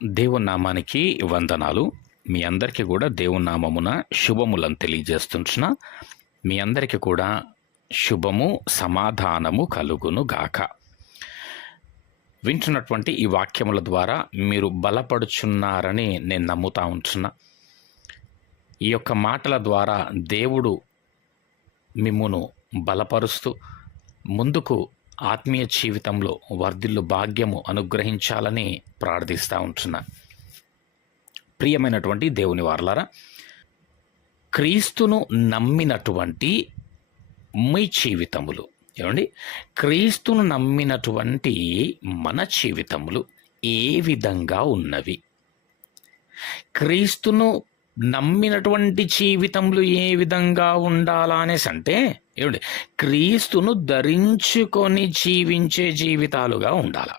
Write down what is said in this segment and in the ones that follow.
దేవుని నామానికి వందనాలు. మీ అందరికీ కూడా దేవుని నామమున శుభములను తెలియజేస్తుంటున్నా. మీ అందరికీ కూడా శుభము సమాధానము కలుగును గాక. వింటున్నటువంటి ఈ వాక్యముల ద్వారా మీరు బలపడుచున్నారని నేను నమ్ముతా ఉంటున్నా. ఈ యొక్క మాటల ద్వారా దేవుడు మిమ్మును బలపరుస్తూ ముందుకు ఆత్మీయ జీవితంలో వర్ధిల్లు భాగ్యము అనుగ్రహించాలని ప్రార్థిస్తూ ఉంటున్నా. ప్రియమైనటువంటి దేవుని వారలారా, క్రీస్తును నమ్మినటువంటి మీ జీవితములు క్రీస్తును నమ్మినటువంటి మన జీవితములు ఏ విధంగా ఉన్నవి? క్రీస్తును నమ్మినటువంటి జీవితములు ఏ విధంగా ఉండాలా అనేసి అంటే క్రీస్తును ధరించుకొని జీవించే జీవితాలుగా ఉండాలా.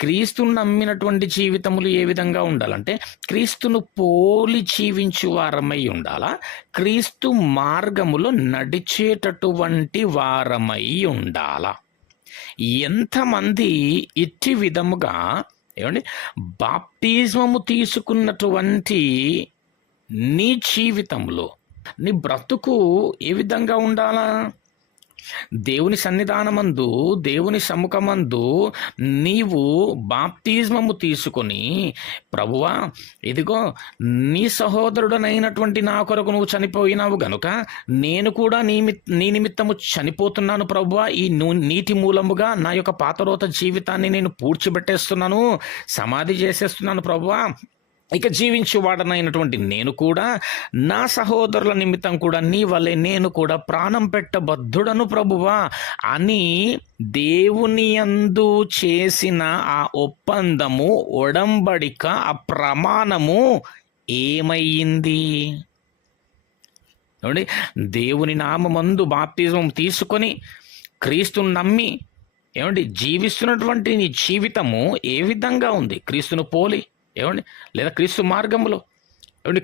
క్రీస్తును నమ్మినటువంటి జీవితములు ఏ విధంగా ఉండాలంటే క్రీస్తును పోలి జీవించు వారమై ఉండాలా, క్రీస్తు మార్గములో నడిచేటటువంటి వారమై ఉండాలా. ఎంతమంది ఇట్టి విధముగా బాప్తిజము తీసుకున్నటువంటి నీ జీవితంలో నీ బ్రతుకు ఏ విధంగా ఉండాలా? దేవుని సన్నిధానమందు, దేవుని సముఖమందు నీవు బాప్తిజమము తీసుకొని, ప్రభువా ఇదిగో నీ సహోదరుడనైనటువంటి నా కొరకు నువ్వు చనిపోయినావు గనుక నేను కూడా నీ నిమిత్తము చనిపోతున్నాను ప్రభువా, ఈ నీటి మూలముగా నా యొక్క పాతరోత జీవితాన్ని నేను పూడ్చిపెట్టేస్తున్నాను, సమాధి చేసేస్తున్నాను ప్రభువా, ఇక జీవించువాడనైనటువంటి నేను కూడా నా సహోదరుల నిమిత్తం కూడా నీ వలె నేను కూడా ప్రాణం పెట్టబద్ధుడను ప్రభువా అని దేవుని యందు చేసిన ఆ ఒప్పందము, ఒడంబడిక, ఆ ప్రమాణము ఏమయ్యింది? దేవుని నామమందు బాప్తిజం తీసుకొని క్రీస్తును నమ్మి జీవిస్తున్నటువంటి నీ జీవితము ఏ విధంగా ఉంది? క్రీస్తును పోలి లేదా క్రీస్తు మార్గంలో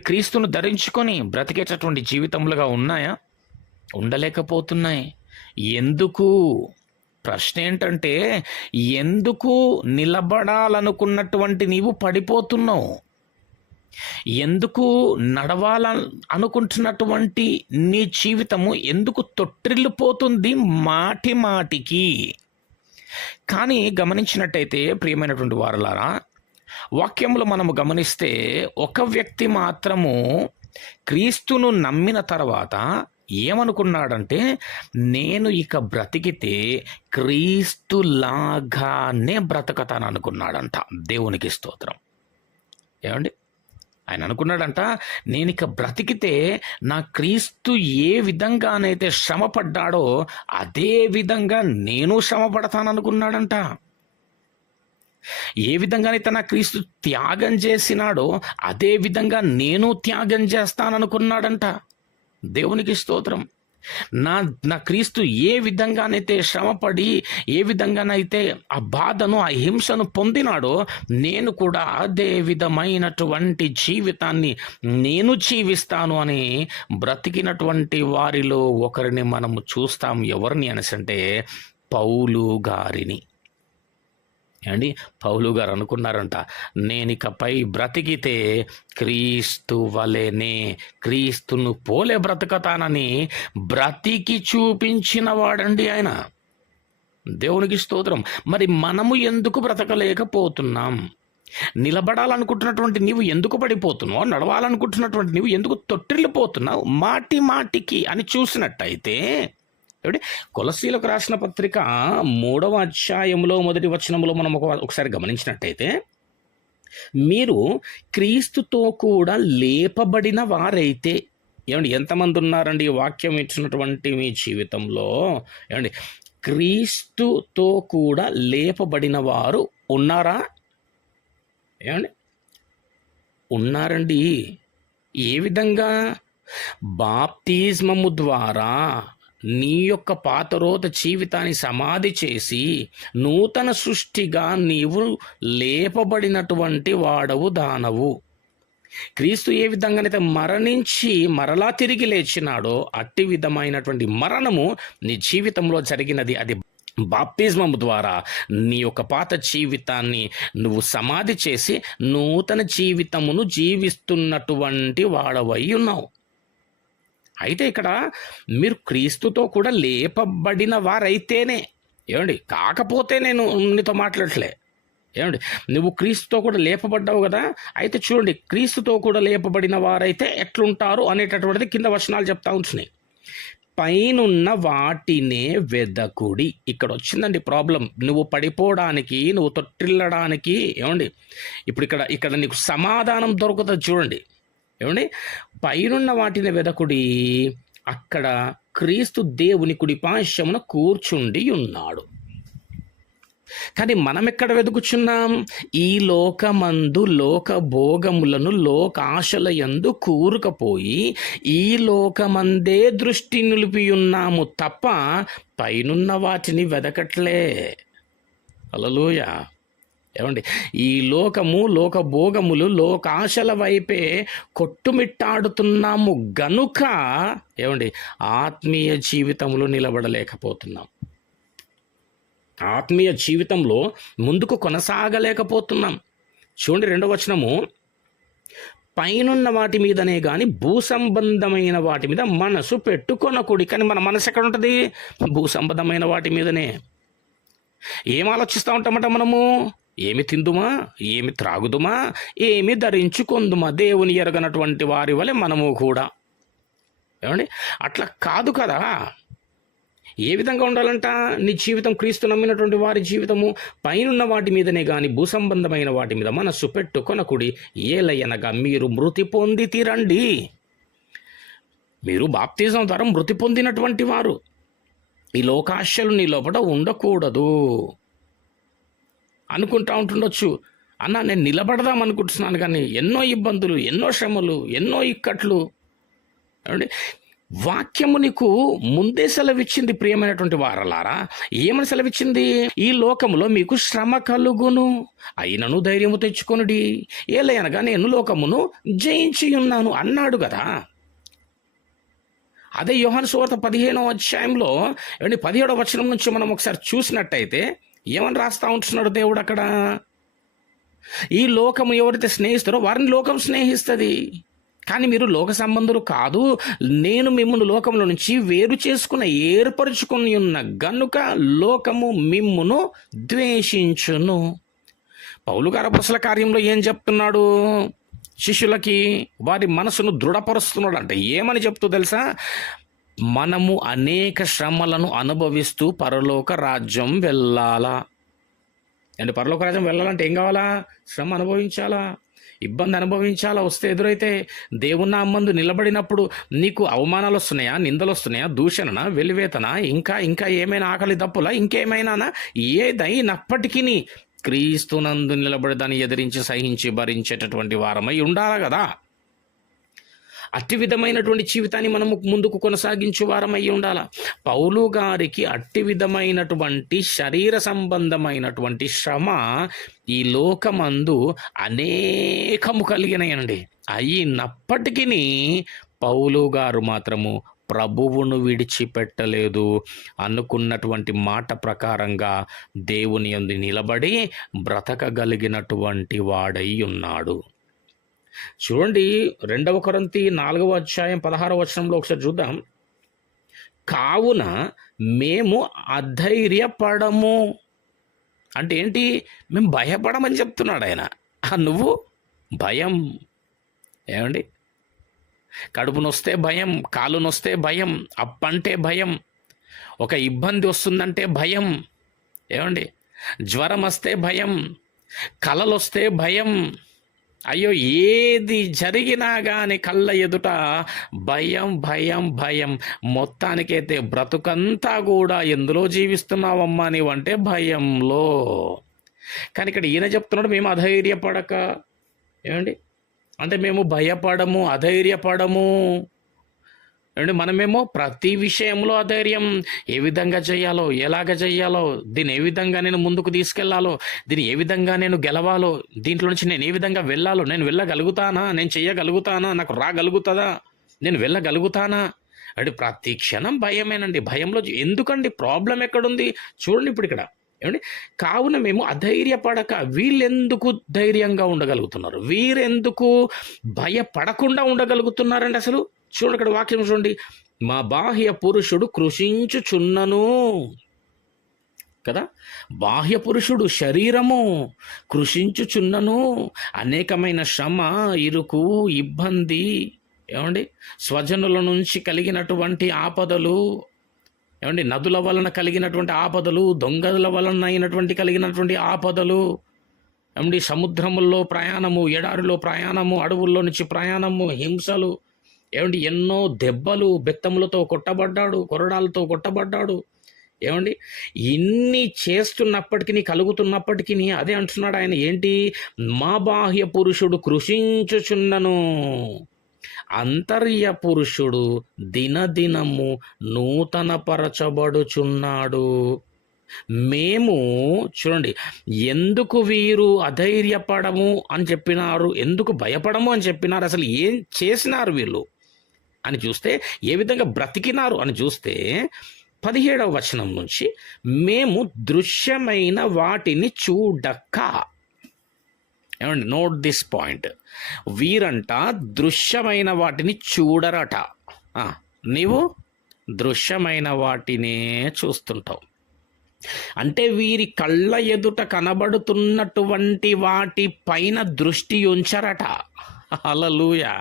క్రీస్తును ధరించుకొని బ్రతికేటటువంటి జీవితములుగా ఉన్నాయా? ఉండలేకపోతున్నాయి. ఎందుకు? ప్రశ్న ఏంటంటే, ఎందుకు నిలబడాలనుకున్నటువంటి నీవు పడిపోతున్నావు? ఎందుకు నడవాలనుకుంటున్నటువంటి నీ జీవితము ఎందుకు తొట్టిల్లిపోతుంది మాటి మాటికి? కానీ గమనించినట్టయితే ప్రియమైనటువంటి వారలారా, వాక్యములు మనము గమనిస్తే ఒక వ్యక్తి మాత్రము క్రీస్తును నమ్మిన తర్వాత ఏమనుకున్నాడంటే, నేను ఇక బ్రతికితే క్రీస్తులాగానే బ్రతకతాను అనుకున్నాడంట. దేవునికి స్తోత్రం. ఆయన అనుకున్నాడంట, నేను ఇక బ్రతికితే నా క్రీస్తు ఏ విధంగానైతే శ్రమపడ్డాడో అదే విధంగా నేను శ్రమపడతాననుకున్నాడంట. ఏ విధంగానైతే నా క్రీస్తు త్యాగం చేసినాడో అదే విధంగా నేను త్యాగం చేస్తాననుకున్నాడంట. దేవునికి స్తోత్రం. నా క్రీస్తు ఏ విధంగానైతే శ్రమపడి, ఏ విధంగానైతే ఆ బాధను, ఆ హింసను పొందినాడో నేను కూడా అదే విధమైనటువంటి జీవితాన్ని నేను జీవిస్తాను అని బ్రతికినటువంటి వారిలో ఒకరిని మనము చూస్తాం. ఎవరిని అనేసంటే పౌలు గారిని. పౌలు గారు అనుకున్నారంట, నేనికపై బ్రతికితే క్రీస్తు వలెనే, క్రీస్తును పోలే బ్రతకతానని బ్రతికి చూపించిన వాడండి ఆయన. దేవునికి స్తోత్రం. మరి మనము ఎందుకు బ్రతకలేకపోతున్నాం? నిలబడాలనుకుంటున్నటువంటి నీవు ఎందుకు పడిపోతున్నావు? నడవాలనుకుంటున్నటువంటి నీవు ఎందుకు తొట్టిల్లిపోతున్నావు మాటి మాటికి అని చూసినట్టయితే, కొలస్సీలకు రాసిన పత్రిక 3వ అధ్యాయంలో 1వ వచనంలో మనం ఒకసారి గమనించినట్టయితే, మీరు క్రీస్తుతో కూడా లేపబడిన వారైతే. ఎంతమంది ఉన్నారండి ఈ వాక్యం ఇచ్చినటువంటి మీ జీవితంలో? క్రీస్తుతో కూడా లేపబడిన వారు ఉన్నారా? ఉన్నారండి. ఏ విధంగా? బాప్తిజమము ద్వారా నీ యొక్క పాతరోత జీవితాన్ని సమాధి చేసి నూతన సృష్టిగా నీవు లేపబడినటువంటి వాడవు, దానవు. క్రీస్తు ఏ విధంగానైతే మరణించి మరలా తిరిగి లేచినాడో అట్టి విధమైనటువంటి మరణము నీ జీవితంలో జరిగినది. అది బాప్తిజమము ద్వారా నీ యొక్క పాత జీవితాన్ని నువ్వు సమాధి చేసి నూతన జీవితమును జీవిస్తున్నటువంటి వాడవై ఉన్నావు. అయితే ఇక్కడ మీరు క్రీస్తుతో కూడా లేపబడిన వారైతేనే, ఏమండి, కాకపోతే నేను నీతో మాట్లాడట్లే, ఏమండి, నువ్వు క్రీస్తుతో కూడా లేపబడ్డావు కదా. అయితే చూడండి, క్రీస్తుతో కూడా లేపబడిన వారైతే ఎట్లుంటారు అనేటటువంటిది కింద వచనాలు చెప్తా ఉంటున్నాయి. పైనున్న వాటినే వెదకుడి. ఇక్కడ వచ్చిందండి ప్రాబ్లం. నువ్వు పడిపోవడానికి, నువ్వు తొట్టిల్లడానికి, ఏమండి, ఇప్పుడు ఇక్కడ నీకు సమాధానం దొరుకుతుంది. చూడండి, ఏమండి, పైనున్న వాటిని వెదకుడి, అక్కడ క్రీస్తు దేవుని కుడి పార్శ్వమున కూర్చుండి ఉన్నాడు. కానీ మనం ఎక్కడ వెతుకుచున్నాం? ఈ లోకమందు లోక భోగములను లోకాశల యందు కూరుకపోయి ఈ లోకమందే దృష్టి నిలిపి ఉన్నాము తప్ప పైనున్న వాటిని వెదకట్లే. హల్లెలూయా. ఏమండి, ఈ లోకము, లోక భోగములు, లోకాశల వైపే కొట్టుమిట్టాడుతున్నాము గనుక, ఏమండి, ఆత్మీయ జీవితంలో నిలబడలేకపోతున్నాం. ఆత్మీయ జీవితంలో ముందుకు కొనసాగలేకపోతున్నాం. చూడండి 2వ వచనము, పైనున్న వాటి మీదనే కానీ భూ సంబంధమైన వాటి మీద మనసు పెట్టుకొనకుడి. కానీ మన మనసు ఎక్కడ ఉంటుంది? భూ సంబంధమైన వాటి మీదనే. ఏం ఆలోచిస్తూ ఉంటామట మనము? ఏమి తిందుమా, ఏమి త్రాగుదుమా, ఏమి ధరించుకొందుమా, దేవుని ఎరగనటువంటి వారి వలె మనము కూడా. ఏమండి, అట్లా కాదు కదా. ఏ విధంగా ఉండాలంట నీ జీవితం? క్రీస్తు నమ్మినటువంటి వారి జీవితము పైనున్న వాటి మీదనే గాని భూ సంబంధమైన వాటి మీద మనస్సు పెట్టుకొనకుడి, ఏలయనగా మీరు మృతి పొంది తీరండి. మీరు బాప్తిజం ద్వారా మృతి పొందినటువంటి వారు. ఈ లోకాశలు నీ లోపల ఉండకూడదు. అనుకుంటా ఉంటుండొచ్చు, అన్న నేను నిలబడదాం అనుకుంటున్నాను, కానీ ఎన్నో ఇబ్బందులు, ఎన్నో శ్రమలు, ఎన్నో ఇక్కట్లు. ఏమండి, వాక్యము నీకు ముందే సెలవిచ్చింది ప్రియమైనటువంటి వారలారా. ఏమని సెలవిచ్చింది? ఈ లోకములో మీకు శ్రమ కలుగును, అయినను ధైర్యము తెచ్చుకొనుడి, ఏలయనగా నేను లోకమును జయించి ఉన్నాను అన్నాడు కదా. అదే యోహాను సువార్త 15వ అధ్యాయంలో 17వ వచనం నుంచి మనం ఒకసారి చూసినట్టయితే ఏమని రాస్తా ఉంటున్నాడు దేవుడు అక్కడ? ఈ లోకము ఎవరైతే స్నేహిస్తారో వారిని లోకం స్నేహిస్తుంది, కానీ మీరు లోక సంబంధులు కాదు, నేను మిమ్మును లోకంలో నుంచి వేరు చేసుకుని ఏర్పరచుకుని ఉన్న గనుక లోకము మిమ్మును ద్వేషించును. పౌలు గారు అపొస్తలుల కార్యంలో ఏం చెప్తున్నాడు? శిష్యులకి వారి మనసును దృఢపరుస్తున్నాడు. అంటే ఏమని చెప్తూ తెలుసా? మనము అనేక శ్రమలను అనుభవిస్తూ పరలోక రాజ్యం వెళ్ళాలా. అంటే పరలోక రాజ్యం వెళ్ళాలంటే ఏం కావాలా? శ్రమ అనుభవించాలా, ఇబ్బంది అనుభవించాలా. వస్తే ఎదురైతే దేవుని నామందు నిలబడినప్పుడు నీకు అవమానాలు వస్తున్నాయా, నిందలు వస్తున్నాయా, దూషణ, వెలివేతన, ఇంకా ఏమైనా ఆకలి దప్పులా, ఇంకేమైనా ఏదైనప్పటికీ క్రీస్తునందు నిలబడి దాన్ని ఎదిరించి సహించి భరించేటటువంటి వారమై ఉండాలి కదా. అట్టి విధమైనటువంటి జీవితాన్ని మనము ముందుకు కొనసాగించే వారమై ఉండాల. పౌలు గారికి అట్టి విధమైనటువంటి శరీర సంబంధమైనటువంటి శ్రమ ఈ లోకమందు అనేకము కలిగినాయండి. అయినప్పటికీ పౌలు గారు మాత్రము ప్రభువును విడిచిపెట్టలేదు. అనుకున్నటువంటి మాట ప్రకారంగా దేవుని యందు నిలబడి బ్రతకగలిగినటువంటి వాడై ఉన్నాడు. చూడండి 2 కొరింథీ 4వ అధ్యాయం 16వ వచనంలో ఒకసారి చూద్దాం. కావున మేము అధైర్యపడము. అంటే ఏంటి? మేము భయపడమని చెప్తున్నాడు ఆయన. నువ్వు భయం. ఏమండి, కడుపు నొస్తే భయం, కాలు నొస్తే భయం, అప్పంటే భయం, ఒక ఇబ్బంది వస్తుందంటే భయం, ఏమండి, జ్వరం వస్తే భయం, కలలు వస్తే భయం. అయ్యో, ఏది జరిగినా కానీ కళ్ళ ఎదుట భయం భయం భయం. మొత్తానికైతే బ్రతుకంతా కూడా ఎందులో జీవిస్తున్నావమ్మా నీవంటే భయంలో. కానీ ఇక్కడ ఈయన చెప్తున్నాడు మేము అధైర్యపడక. ఏమండి, అంటే మేము భయపడము, అధైర్యపడము. ఏమండి, మనమేమో ప్రతి విషయంలో అధైర్యం. ఏ విధంగా చేయాలో, ఎలాగ చేయాలో, దీన్ని ఏ విధంగా నేను ముందుకు తీసుకెళ్లాలో, దీన్ని ఏ విధంగా నేను గెలవాలో, దీంట్లో నుంచి నేను ఏ విధంగా వెళ్ళాలో, నేను వెళ్ళగలుగుతానా, నేను చెయ్యగలుగుతానా, నాకు రాగలుగుతుందా, నేను వెళ్ళగలుగుతానా అంటే ప్రతి క్షణం భయమేనండి. భయంలో ఎందుకండి? ప్రాబ్లం ఎక్కడుంది? చూడండి ఇప్పుడు ఇక్కడ ఏమండి, కావున మేము అధైర్యపడక, వీళ్ళెందుకు ధైర్యంగా ఉండగలుగుతున్నారు, వీరెందుకు భయపడకుండా ఉండగలుగుతున్నారండి అసలు? చూడండి ఇక్కడ వాక్యం చూడండి, మా బాహ్య పురుషుడు కృషించుచున్నను కదా, బాహ్య పురుషుడు శరీరము కృషించుచున్నను, అనేకమైన శ్రమ, ఇరుకు, ఇబ్బంది, ఏమండి, స్వజనుల నుంచి కలిగినటువంటి ఆపదలు, ఏమండి, నదుల వలన కలిగినటువంటి ఆపదలు, దొంగల వలన అయినటువంటి కలిగినటువంటి ఆపదలు, ఏమండి, సముద్రముల్లో ప్రయాణము, ఎడారిలో ప్రయాణము, అడవుల్లో నుంచి ప్రయాణము, హింసలు, ఏమండి, ఎన్నో దెబ్బలు, బెత్తములతో కొట్టబడ్డాడు, కొరడాలతో కొట్టబడ్డాడు, ఏమండి, ఇన్ని చేస్తున్నప్పటికీ, కలుగుతున్నప్పటికీ అదే అంటున్నాడు ఆయన, ఏంటి, మా బాహ్య పురుషుడు కృషించుచున్నను, అంతర్య పురుషుడు దినదినము నూతనపరచబడుచున్నాడు. మేము చూడండి, ఎందుకు వీరు అధైర్యపడము అని చెప్పినారు, ఎందుకు భయపడము అని చెప్పినారు, అసలు ఏం చేసినారు వీళ్ళు అని చూస్తే, ఏ విధంగా బ్రతికినారు అని చూస్తే 17వ వచనం నుంచి, మేము దృశ్యమైన వాటిని చూడక, ఏమండి, నోట్ దిస్ పాయింట్, వీరంట దృశ్యమైన వాటిని చూడరట. నీవు దృశ్యమైన వాటినే చూస్తుంటావు, అంటే వీరి కళ్ళ ఎదుట కనబడుతున్నటువంటి వాటి పైన దృష్టి ఉంచరట. హల్లెలూయా.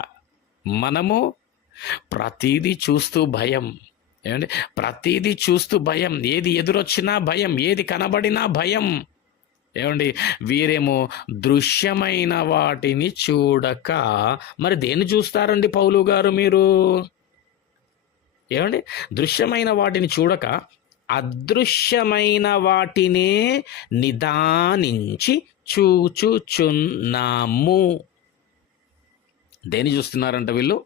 మనము ప్రతీది చూస్తూ భయం, ఏమండి, ప్రతీది చూస్తూ భయం, ఏది ఎదురొచ్చినా భయం, ఏది కనబడినా భయం, ఏమండి, వీరేమో దృశ్యమైన వాటిని చూడక, మరి దేన్ని చూస్తారండి పౌలు గారు మీరు? ఏమండి, దృశ్యమైన వాటిని చూడక అదృశ్యమైన వాటినే నిదానించి చూచుచున్నాము. దేన్ని చూస్తున్నారంట వీళ్ళు?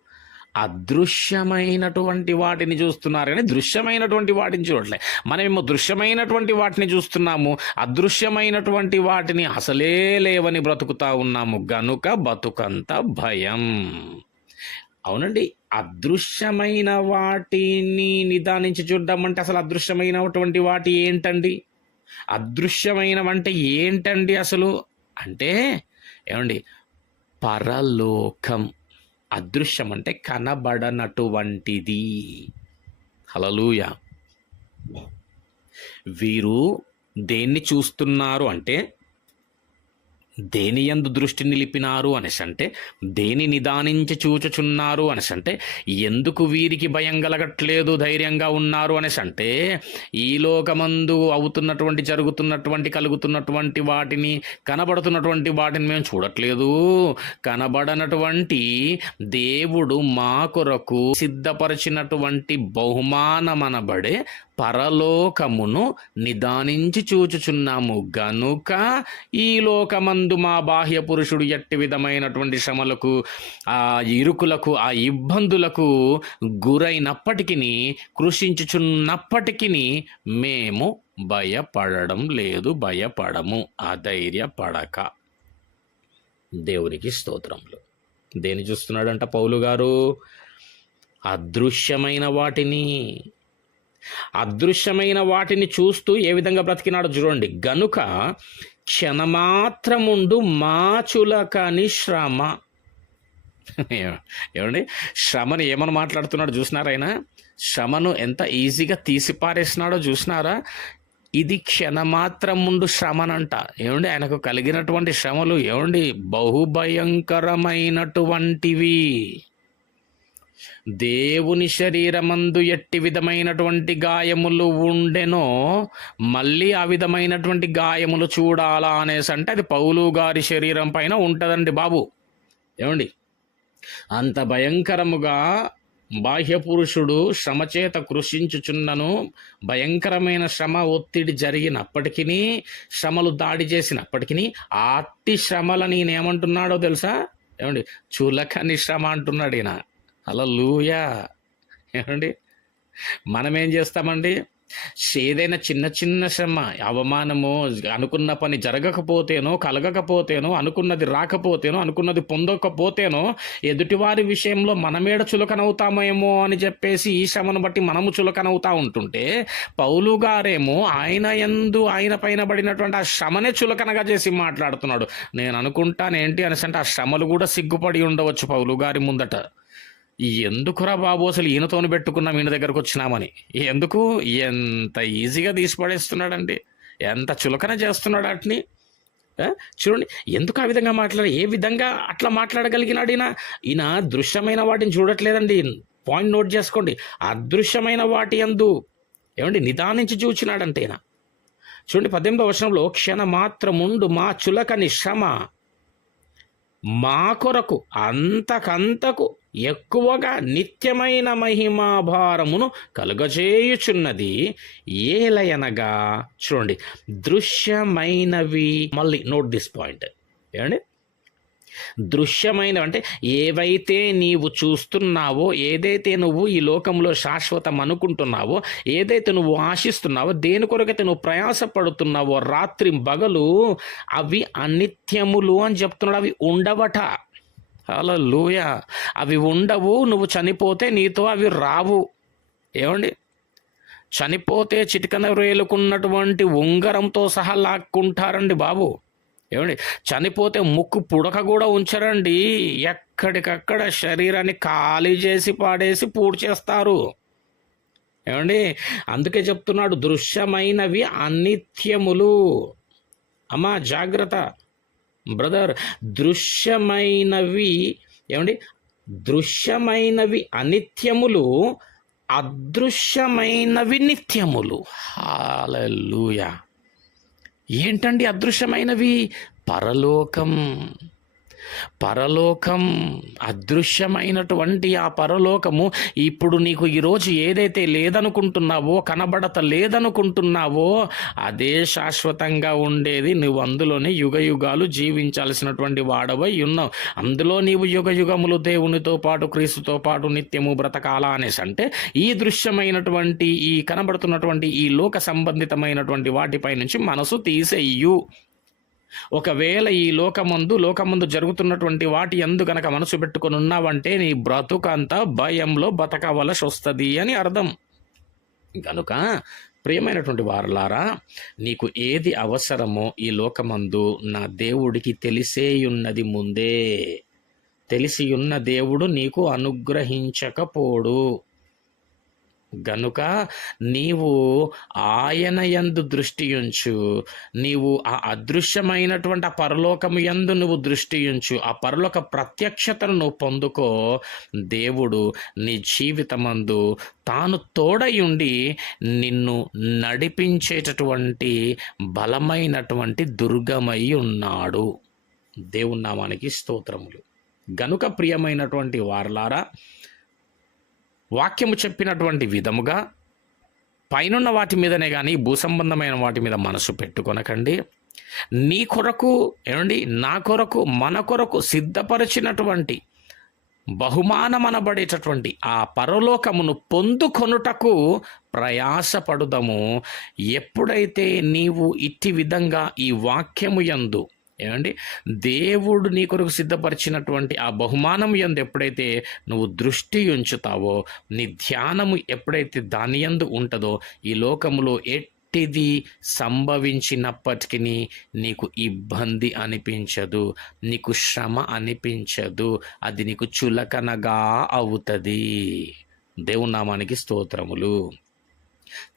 అదృశ్యమైనటువంటి వాటిని చూస్తున్నారు, కానీ దృశ్యమైనటువంటి వాటిని చూడట్లే. మనమేమో దృశ్యమైనటువంటి వాటిని చూస్తున్నాము, అదృశ్యమైనటువంటి వాటిని అసలే లేవని బ్రతుకుతా ఉన్నాము, గనుక బతుకంత భయం. అవునండి, అదృశ్యమైన వాటిని నిదానించి చూడడం అంటే అసలు అదృశ్యమైనటువంటి వాటి ఏంటండి? అదృశ్యమైనవంటే ఏంటండి అసలు అంటే? ఏమండి, పరలోకం. అదృశ్యం అంటే కనబడనటువంటిది. హల్లెలూయా. వీరు దేన్ని చూస్తున్నారు అంటే, దేని యందు దృష్టి నిలిపినారు అనేసి అంటే, దేని నిదానించి చూచుచున్నారు అనేసి అంటే, ఎందుకు వీరికి భయం కలగట్లేదు, ధైర్యంగా ఉన్నారు అనేసి అంటే, ఈ లోకమందు అవుతున్నటువంటి, జరుగుతున్నటువంటి, కలుగుతున్నటువంటి వాటిని, కనబడుతున్నటువంటి వాటిని మేము చూడట్లేదు, కనబడనటువంటి దేవుడు మా కొరకు సిద్ధపరిచినటువంటి బహుమానమనబడే పరలోకమును నిదానించి చూచుచున్నాము, గనుక ఈ లోకమందు మా బాహ్య పురుషుడు ఎట్టి విధమైనటువంటి శ్రమలకు, ఆ ఇరుకులకు, ఆ ఇబ్బందులకు గురైనప్పటికీ, కృషించుచున్నప్పటికీ మేము భయపడడం లేదు, భయపడము, అధైర్యపడక. దేవునికి స్తోత్రములు. దేని చూస్తున్నాడంట పౌలు గారు? అదృశ్యమైన వాటిని. అదృశ్యమైన వాటిని చూస్తూ ఏ విధంగా బ్రతికినాడో చూడండి. గనుక క్షణమాత్రముండు మాచులకని శ్రమ. ఏమండి, శ్రమను ఏమని మాట్లాడుతున్నాడు చూసినారా? ఆయన శ్రమను ఎంత ఈజీగా తీసిపారేసినాడో చూసినారా? ఇది క్షణమాత్రముండు శ్రమనంట. ఏమండి, ఆయనకు కలిగినటువంటి శ్రమలు ఏమండి బహుభయంకరమైనటువంటివి. దేవుని శరీరమందు ఎట్టి విధమైనటువంటి గాయములు ఉండెనో, మళ్ళీ ఆ విధమైనటువంటి గాయములు చూడాలా అనేసి అంటే అది పౌలు గారి శరీరం పైన ఉంటుందండి బాబు. ఏమండి, అంత భయంకరముగా బాహ్య పురుషుడు శ్రమచేత కృషించుచున్నను, భయంకరమైన శ్రమ, ఒత్తిడి జరిగినప్పటికీ, శ్రమలు దాడి చేసినప్పటికీ, అట్టి శ్రమలని నేనేమంటున్నాడో తెలుసా? ఏమండి, చులకని శ్రమ అంటున్నాడు ఈయన. హల్లెలూయా. ఏమండి, మనం ఏం చేస్తామండి? ఏదైనా చిన్న చిన్న శ్రమ, అవమానము, అనుకున్న పని జరగకపోతేనో, కలగకపోతేనో, అనుకున్నది రాకపోతేనో, అనుకున్నది పొందకపోతేనో, ఎదుటివారి విషయంలో మనమేడ చులకనవుతామేమో అని చెప్పేసి ఈ శ్రమను బట్టి మనము చులకనవుతా ఉంటుంటే, పౌలు గారేమో ఆయన పైన పడినటువంటి ఆ శ్రమనే చులకనగా చేసి మాట్లాడుతున్నాడు. నేను అనుకుంటానేంటి అనేసి, ఆ శ్రమలు కూడా సిగ్గుపడి ఉండవచ్చు పౌలు గారి ముందట. ఎందుకురా బాబు అసలు ఈయనతోని పెట్టుకున్నాం, ఈయన దగ్గరకు వచ్చినామని. ఎందుకు? ఎంత ఈజీగా తీసి పడేస్తున్నాడండి, ఎంత చులకన చేస్తున్నాడు వాటిని. చూడండి ఎందుకు ఆ విధంగా ఏ విధంగా అట్లా మాట్లాడగలిగినాడు ఈయన దృశ్యమైన వాటిని చూడట్లేదండి. పాయింట్ నోట్ చేసుకోండి. అదృశ్యమైన వాటి యందు నిదానించి చూచినాడంటే ఈయన. చూడండి 18వ వచనంలో, క్షణ మాత్రముండు మా చులకని శ్రమ మా కొరకు అంతకంతకు ఎక్కువగా నిత్యమైన మహిమాభారమును కలుగజేయుచున్నది. ఏలయనగా చూడండి, దృశ్యమైనవి. మళ్ళీ నోట్ దిస్ పాయింట్. దృశ్యమైనవి అంటే ఏవైతే నీవు చూస్తున్నావో, ఏదైతే నువ్వు ఈ లోకంలో శాశ్వతం అనుకుంటున్నావో, ఏదైతే నువ్వు ఆశిస్తున్నావో, దేని కొరకైతే నువ్వు ప్రయాసపడుతున్నావో రాత్రి పగలు, అవి అనిత్యములు అని చెప్తున్నాడు. అవి ఉండవట. హల్లెలూయా. అవి ఉండవు. నువ్వు చనిపోతే నీతో అవి రావు. చనిపోతే చిటికన రేలుకున్నటువంటి ఉంగరంతో సహా లాక్కుంటారండి బాబు. చనిపోతే ముక్కు పుడక కూడా ఉంచరండి. ఎక్కడికక్కడ శరీరాన్ని ఖాళీ చేసి పాడేసి పూడ్చేస్తారు. అందుకే చెప్తున్నాడు, దృశ్యమైనవి అనిత్యములు. అమ్మా జాగ్రత్త బ్రదర్. దృశ్యమైనవి అనిత్యములు, అదృశ్యమైనవి నిత్యములు. హల్లెలూయా. ఏంటండి అదృశ్యమైనవి? పరలోకం. అదృశ్యమైనటువంటి ఆ పరలోకము ఇప్పుడు నీకు ఈరోజు ఏదైతే లేదనుకుంటున్నావో, కనబడత లేదనుకుంటున్నావో, అదే శాశ్వతంగా ఉండేది. నువ్వు అందులోనే యుగయుగాలు జీవించాల్సినటువంటి వాడవై ఉన్నావు. అందులో నీవు యుగయుగములు దేవునితో పాటు, క్రీస్తుతో పాటు నిత్యము బ్రతకాలా అనేసి అంటే, ఈ దృశ్యమైనటువంటి, ఈ కనబడుతున్నటువంటి ఈ లోక సంబంధితమైనటువంటి వాటిపై నుంచి మనసు తీసేయు. ఒకవేళ ఈ లోకమందు జరుగుతున్నటువంటి వాటి యందు గనక మనసు పెట్టుకొని ఉన్నావంటే నీ బ్రతుకంతా భయంలో బతకవలసి వస్తుంది అని అర్థం. కనుక ప్రియమైనటువంటి వారలారా, నీకు ఏది అవసరమో ఈ లోకమందు నా దేవుడికి తెలిసేయున్నది ముందే. తెలిసియున్న దేవుడు నీకు అనుగ్రహించకపోడు. గనుక నీవు ఆయన యందు దృష్టి ఉంచు. నీవు ఆ అదృశ్యమైనటువంటి ఆ పరలోకము యందు నువ్వు దృష్టి ఉంచు. ఆ పరలోక ప్రత్యక్షతను నువ్వు పొందుకో. దేవుడు నీ జీవితమందు తాను తోడయుండి నిన్ను నడిపించేటటువంటి బలమైనటువంటి దుర్గమై ఉన్నాడు. దేవుని నామానికి స్తోత్రములు. గనుక ప్రియమైనటువంటి వారలారా, వాక్యము చెప్పినటువంటి విధముగా పైనున్న వాటి మీదనే కానీ భూసంబంధమైన వాటి మీద మనసు పెట్టుకొనకండి. నీ కొరకు నా కొరకు, మన కొరకు సిద్ధపరిచినటువంటి బహుమానమనబడేటటువంటి ఆ పరలోకమును పొందుకొనుటకు ప్రయాసపడుదము. ఎప్పుడైతే నీవు ఇట్టి విధంగా ఈ వాక్యము యందు దేవుడు నీ కొరకు సిద్ధపరిచినటువంటి ఆ బహుమానం యందు ఎప్పుడైతే నువ్వు దృష్టి ఉంచుతావో, నీ ధ్యానము ఎప్పుడైతే దాని యందు ఉంటుందో, ఈ లోకములో ఎట్టిది సంభవించినప్పటికీ నీకు ఇబ్బంది అనిపించదు, నీకు శ్రమ అనిపించదు, అది నీకు చులకనగా అవుతుంది. దేవుని నామానికి స్తోత్రములు.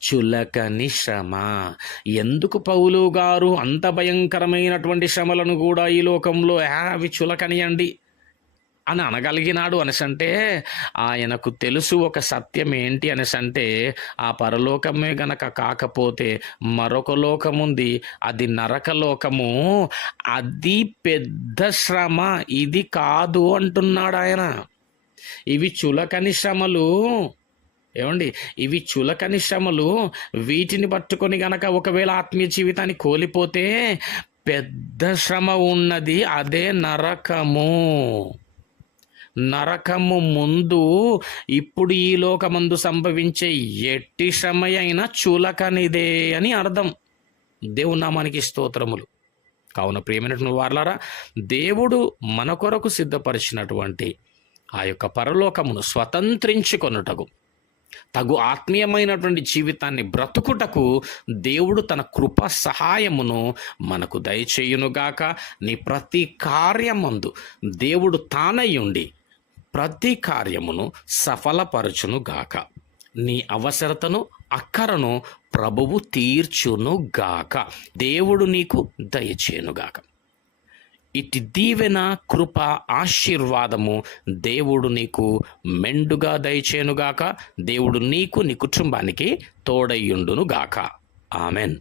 చులకని శ్రమ. ఎందుకు పౌలు గారు అంత భయంకరమైనటువంటి శ్రమలను కూడా ఈ లోకంలో అవి చులకనియండి అని అనగలిగినాడు అనేసంటే, ఆయనకు తెలుసు ఒక సత్యం ఏంటి అనేసంటే, ఆ పరలోకమే గనక కాకపోతే మరొక లోకముంది, అది నరకలోకము. అది పెద్ద శ్రమ, ఇది కాదు అంటున్నాడు ఆయన. ఇవి చులకని శ్రమలు. ఇవి చులకని శ్రమలు. వీటిని పట్టుకొని గనక ఒకవేళ ఆత్మీయ జీవితాన్ని కోల్పోతే పెద్ద శ్రమ ఉన్నది, అదే నరకము. నరకము ముందు ఇప్పుడు ఈ లోకమందు సంభవించే ఎట్టి శ్రమ అయినా చులకనిదే అని అర్థం. దేవుని నామానికి స్తోత్రములు. కావున ప్రియమైనటువంటి వారలారా, దేవుడు మన కొరకు సిద్ధపరిచినటువంటి ఆ యొక్క పరలోకమును స్వతంత్రించుకొనుటకు, తగు ఆత్మీయమైనటువంటి జీవితాన్ని బ్రతుకుటకు దేవుడు తన కృప సహాయమును మనకు దయచేయునుగాక. నీ ప్రతి కార్యమందు దేవుడు తానయ్యుండి ప్రతి కార్యమును సఫలపరచునుగాక. నీ అవసరతను, అక్కరను ప్రభువు తీర్చునుగాక. దేవుడు నీకు దయచేయునుగాక. ఇటు దీవెన, కృప, ఆశీర్వాదము దేవుడు నీకు మెండుగా దయచేయునుగాక. దేవుడు నీకు, నీ కుటుంబానికి తోడయ్యుండునుగాక. ఆమెన్.